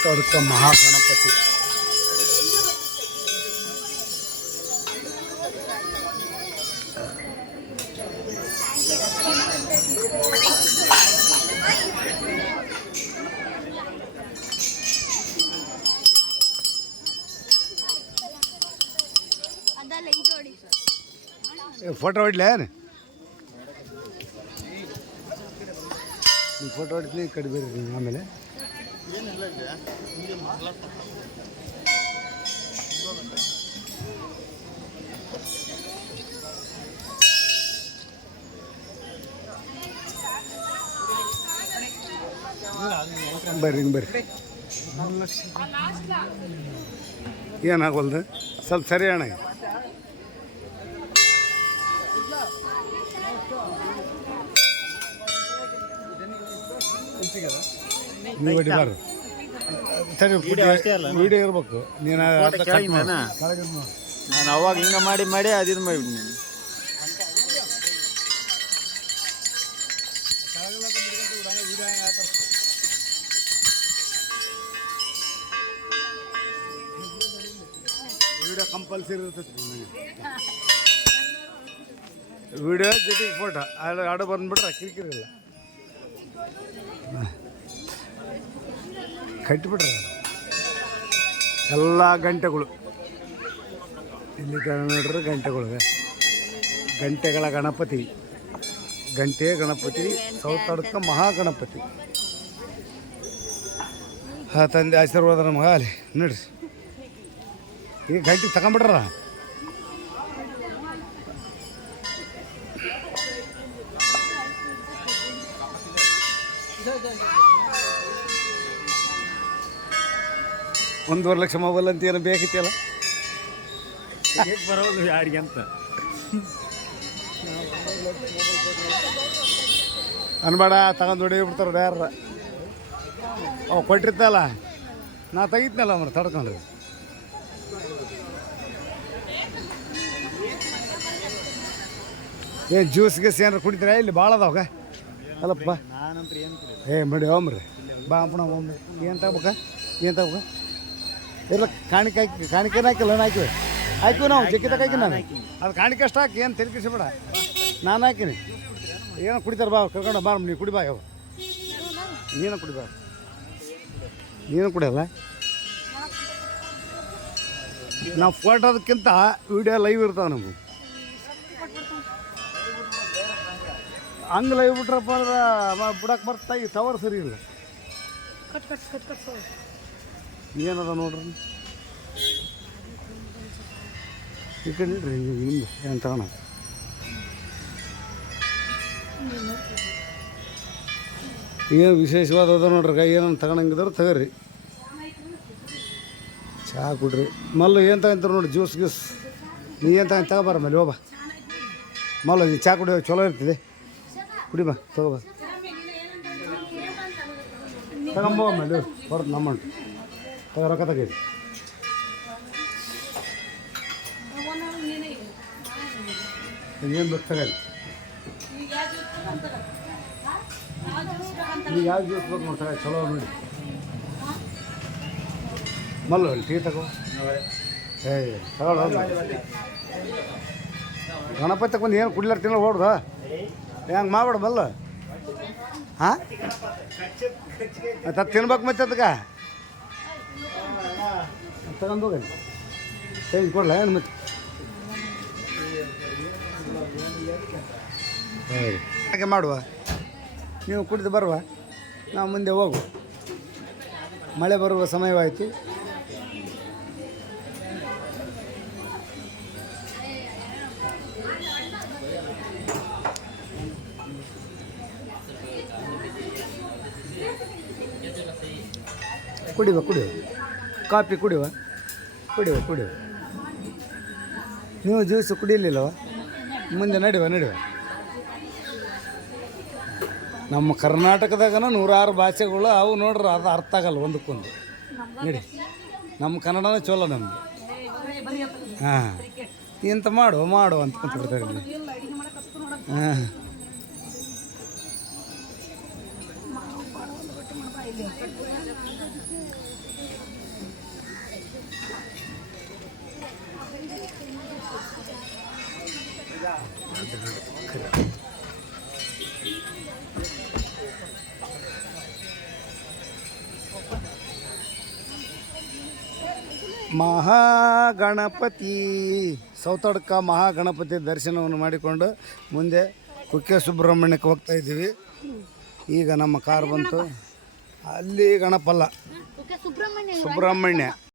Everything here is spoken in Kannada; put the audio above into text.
ಸೌತಡ್ಕ ಮಹಾಗಣಪತಿ ಅದಲ್ಲ ಇದು ಹೊಡಿ ಫೋಟೋ ಹೊಡ್ಲೇ ನೀ ಫೋಟೋ ಹೊಡಿತೀನಿ ಈ ಕಡೆ ಬೇರೆ ನಿಮಗೆ ಬರ್ರಿ ಹಿಂಗೆ ಬರ್ರಿ. ಏನಾಗಲ್ದು ಸ್ವಲ್ಪ ಸರಿ ಅಣ್ಣ. ನೀವು ಹೊಡಿಬಾರ್ದು ಸರಿ ವಿಡಿಯೋ ಇರ್ಬೇಕು. ನೀನು ಅರ್ಧ cut ಮಾಡು. ನಾ? ಕೆಳಗಿಂದ ಮಾಡು. ನಾನು ಅವಾಗ ಹಿಂಗ ಮಾಡಿ ಮಾಡಿ ಅದಿದು ನೀನು. ವಿಡಿಯೋ ಕಂಪಲ್ಸರಿ ಇರ್ತೈತಿ ವಿಡಿಯೋ ಜೊತೆಗೆ ಫೋಟೋ ಆಡೋ ಆಡು ಬಂದ್ಬಿಟ್ರೆ ಕಿರಿಕಿರಿ ಇಲ್ಲ. ಕಟ್ಟಿಬಿಟ್ರೆ. ಎಲ್ಲ ಗಂಟೆಗಳು. ಇಲ್ಲಿ ನೋಡ್ರೆ ಗಂಟೆಗಳು ಗಂಟೆಗಳ ಗಣಪತಿ. ಗಂಟೆ ಗಣಪತಿ, ಸೌತಡ್ಕ ಮಹಾಗಣಪತಿ. ಆ ತಂದೆ ಆಶೀರ್ವಾದ ನಮ್ಗೆ ಅಲ್ಲಿ. ನೋಡ್ರಿ. ಈಗ ಗಂಟೆ ತಗೊಂಬಿಟ್ರ ಒಂದೂವರೆ ಲಕ್ಷ ಮೊಬೈಲ್ ಅಂತ ಏನೋ ಬೇಕಿತ್ತಲ್ಲ? ಬರೋದು ಯಾರಿಗೆ ಅಂತ. ಅನ್ಬೇಡ ತಗೊಂಡು ಹೊಡಿಬಿಡ್ತಾರೆ ಯಾರ ಅವ್ ಕೊಟ್ಟಿರ್ತಲ್ಲ ನಾ ತೆಗಿತ್ನಲ್ಲ ಅವ್ರು ತಡ್ಕೊಂಡ್ರಿ. ಏ ಜ್ಯೂಸ್ ಗೀಸ್ ಏನಾರು ಕುಡಿತೀರಾ? ಇಲ್ಲಿ ಭಾಳ ಅದಾವಾಗ ಅಲ್ಲಪ್ಪ. ಏ ಮಡಿ ಹೋಮ್ರಿ. ಬಾ ಅಪ್ಪಣ ಒಮ್ಮೆ ಏನು ತಗೋಬೇಕ? ಏನು ತಗೋಬೇಕ? ಇಲ್ಲ ಕಾಣಿಕೆ ಹಾಕಿ ಕಾಣಿಕೆನ ಹಾಕಿಲ್ಲ ನಾನು ಹಾಕಿವಿ ಹಾಕಿವಿ ನಾವು ಜಗ್ಗಿದಾಗ ಹಾಕಿ ನಾನು ಅದು ಕಾಣಿಕೆ ಅಷ್ಟು ಹಾಕಿ ಏನು ತಿರುಗಿಸಿಬೇಡ ಬೇಡ. ನಾನು ಹಾಕಿನಿ. ಏನೋ ಕುಡಿತಾರೆ ಬಾ ಕರ್ಕೊಂಡು ಬಾ ನೀವು ಕುಡಿ ಬಾ ಯಾವ ನೀನು ಕುಡಿಬಾ ನೀನು ಕುಡಿಯಲ್ಲ? ನಾವು ಫೋಟೋದಕ್ಕಿಂತ ವಿಡಿಯೋ ಲೈವ್ ಇರ್ತಾವೆ ನಮಗೆ. ಹಂಗೆ ಲೈವ್ ಬಿಟ್ರಪ್ಪ ಅಂದ್ರೆ ಬಿಡಕ್ಕೆ ಬರ್ತಾ ಈ ಟವರ್ ಸರಿ ಇಲ್ಲ. ಏನದ ನೋಡ್ರಿ? ಈ ನಿಮ್ದು ಏನು ತಗೋಣ? ಏನು ವಿಶೇಷವಾದ ನೋಡ್ರಿ ಏನನ್ನು ತಗೊಳಂಗಿದ್ರೆ ತಗೋರಿ. ಚಹಾ ಕೊಡ್ರಿ. ಮಲ್ಲು, ಏನು ತಗೊಂತಾರೆ ನೋಡಿ ಜ್ಯೂಸ್ ಗ್ಯೂಸ್? ನೀ ಏನು ತಗೊಂಡು ತಗೋಬಾರ ಮೇಲೆ ಹೋಗ ಮಲ್ಲು ಚಹಾ ಕುಡಿಯೋ ಚಲೋ ಇರ್ತದೆ. ಕುಡಿಬಾ ತಗೋಬಾ ತಗೊಂಬ ಮೇಲೆ ಬರೋದು ನಮ್ಮ ರೊಕ್ಕ ತೆಗೀರಿ. ಏನು ಬೇಕು ತಗೋರಿ ನೀವು ಯಾವ ಜ್ಯೂಸ್ ಬೇಕು ನೋಡ್ತಾರೆ ಚಲೋ ನೋಡಿ. ಮಲ್ಲು ಟೀ ತಗೋ. ಏ ತಗೊಳ್ಳೋ ಗಣಪತಿ ತಗೊಂಡು ಏನು ಕುಡ್ಲಾರ ತಿನ್ನೋ ಹೊಡ್ದ? ಹೆಂಗೆ ಮಾಡ್ಬೇಡ ಮಲ್ಲ. ಹಾಂ? ತಿನ್ಬೇಕು ಮತ್ತೆ ಅದಕ್ಕೆ ತಗೊಂಡು ಹೋಗಲಿ ಸರಿ, ಕೊಡಲ? ಏನು ಮತ್ತೆ? ಹಾಗೆ ಮಾಡುವ. ನೀವು ಕುಡಿದು ಬರುವ. ನಾವು ಮುಂದೆ ಹೋಗುವ. ಮಳೆ ಬರುವ ಸಮಯವಾಯಿತು. ಕುಡಿವ ಕುಡಿಯುವ. ಕಾಫಿ ಕುಡಿಯುವ ಕುಡಿಯುವ ಕುಡಿಯುವ. ನೀವು ಜ್ಯೂಸು ಕುಡಿಯಲಿಲ್ಲವ ಮುಂದೆ ನಡಿವ, ನಡುವೆ. ನಮ್ಮ ಕರ್ನಾಟಕದಾಗನ ನೂರಾರು ಭಾಷೆಗಳು ಅವು ನೋಡ್ರಿ ಅದು ಅರ್ಥ ಆಗಲ್ಲ ಒಂದಕ್ಕೊಂದು. ನಡಿ. ನಮ್ಮ ಕನ್ನಡನೇ ಚಲೋ ನಮ್ಮದು ಹಾಂ. ಇಂಥ ಮಾಡು ಮಾಡು ಅಂತ ಕುಂತ್ಬಿಡ್ತಾರೆ ಹಾಂ. ಮಹಾಗಣಪತಿ. ಸೌತಡ್ಕ ಮಹಾಗಣಪತಿ ದರ್ಶನವನ್ನು ಮಾಡಿಕೊಂಡು ಮುಂದೆ ಕುಕ್ಕೆ ಸುಬ್ರಹ್ಮಣ್ಯಕ್ಕೆ ಹೋಗ್ತಾ ಇದ್ದೀವಿ. ಈಗ ನಮ್ಮ ಕಾರ್ ಬಂತು. ಅಲ್ಲಿ ಗಣಪಲ್ಲ. ಸುಬ್ರಹ್ಮಣ್ಯ.